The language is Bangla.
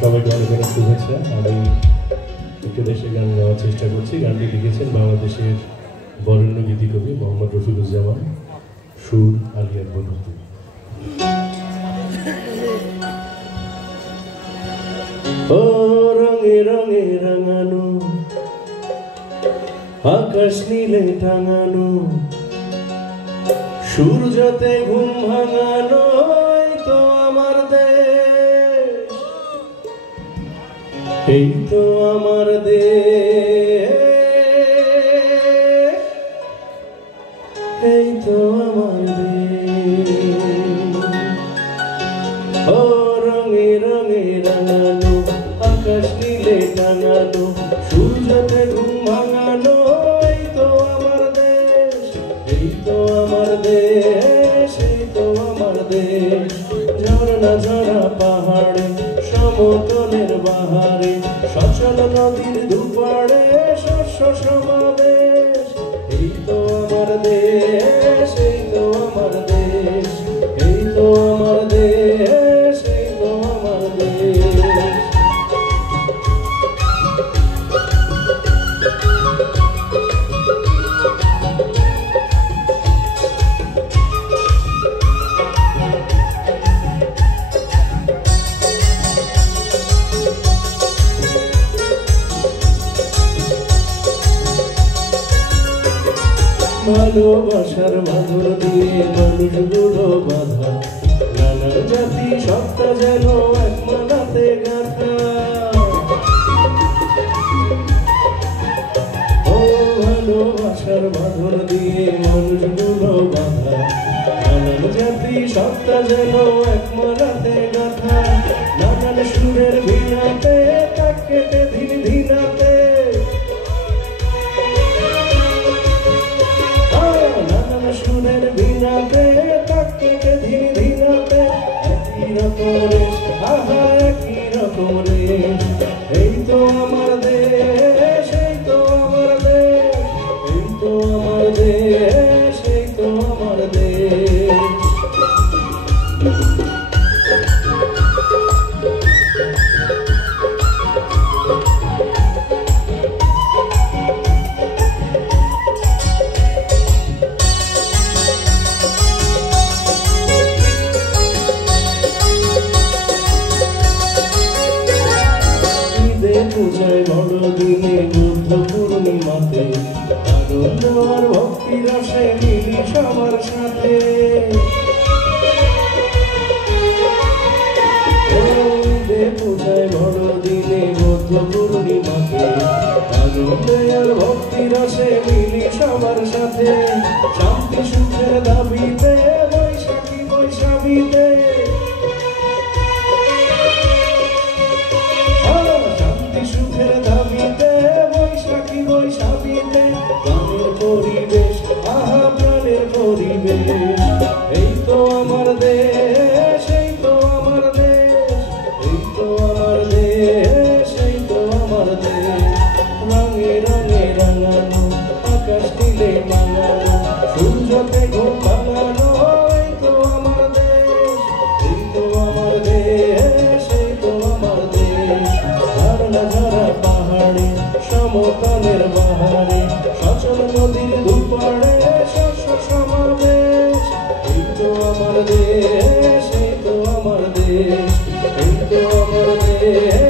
সবাইকে অনেক অনেক শুভেচ্ছা। আমি একটু দেশের গান গাওয়ার চেষ্টা করছি। গানটি লিখেছেন বাংলাদেশের বরেণ্য গীতিকবি মোহাম্মদ রফিকুজ্জামান, সুর আলিয়ার বন্ধু। ও রঙে রঙে রাঙানো আকাশ নীলে টাঙানো, সূর্যতে ঘুম ভাঙানো, এই তো আমার দেশ, এই তো আমার দেশ, এই তো আমার দেশ। ও রঙে রঙে রাঙানো আকাশ নীলে টাঙানো, সূর্যতে ঘুম ভাঙানো, এই তো আমার দেশ, এই তো আমার দেশ, এই তো আমার দেশ। ঝর্ণা ঝরা পাহাড়ে সমতলের বাহারে, সচল নদীর দুপাড়ে শস্য সমাবেশ, এই তো আমার দেশ, এই তো আমার দেশ, এই তো আমার দেশ, এই তো আমার দেশ। ভালোবাসার বাঁধর দিয়ে মানুষগুলো বাঁধা, নানা জাতি সত্তা যেন এক মালাতে গাঁথা। ও ভালোবাসার বাঁধর দিয়ে মানুষগুলো বাঁধা, নানান জাতি সত্তা যেন এক মালাতে গাঁথা। নানান সুরের ভিনাতে তাক কেটে ধীর ধিনাতে, সুরের ভিনাতে তাক কেটে ধীর ধিনাতে, একই রকম রেশ, আহা একই রকম রেশ। এই তো আমার দেশ, এই তো আমার দেশ, এই তো আমার দেশ, এই তো আমার দেশ। পূজায় বড়দিনে বুদ্ধ পূর্ণিমাতে, আনন্দ আর ভক্তি রসে মিলি সবার সাথে। পূজায় বড়দিনে বুদ্ধ পূর্ণিমাতে, আনন্দ আর ভক্তি রসে মিলি সবার সাথে। শান্তি সুখের দাবিতে বৈশাখী বৈশাখীতে, সুখের দাবিতে বৈশাখী বৈশাখীতে, প্রাণের পরিবেশ, আহা প্রাণের পরিবেশ। এই তো আমার দেশ, এই তো আমার দেশ, এই তো আমার দেশ, এই তো আমার দেশ। রঙে রঙে রাঙানো আকাশ নীলে টাঙানো, সূর্যতে ঘুম ভাঙানো, এই তো আমার দেশ, এই তো আমার দেশ, এই তো আমার দেশ। ঝর্ণা ঝরা পাহাড়ে সমতলের বাহারে, সচল নদীর দুপাড়ে শস্য সমাবেশ, এই তো আমার দেশ, এই তো আমার দেশ, এই তো আমার দেশ।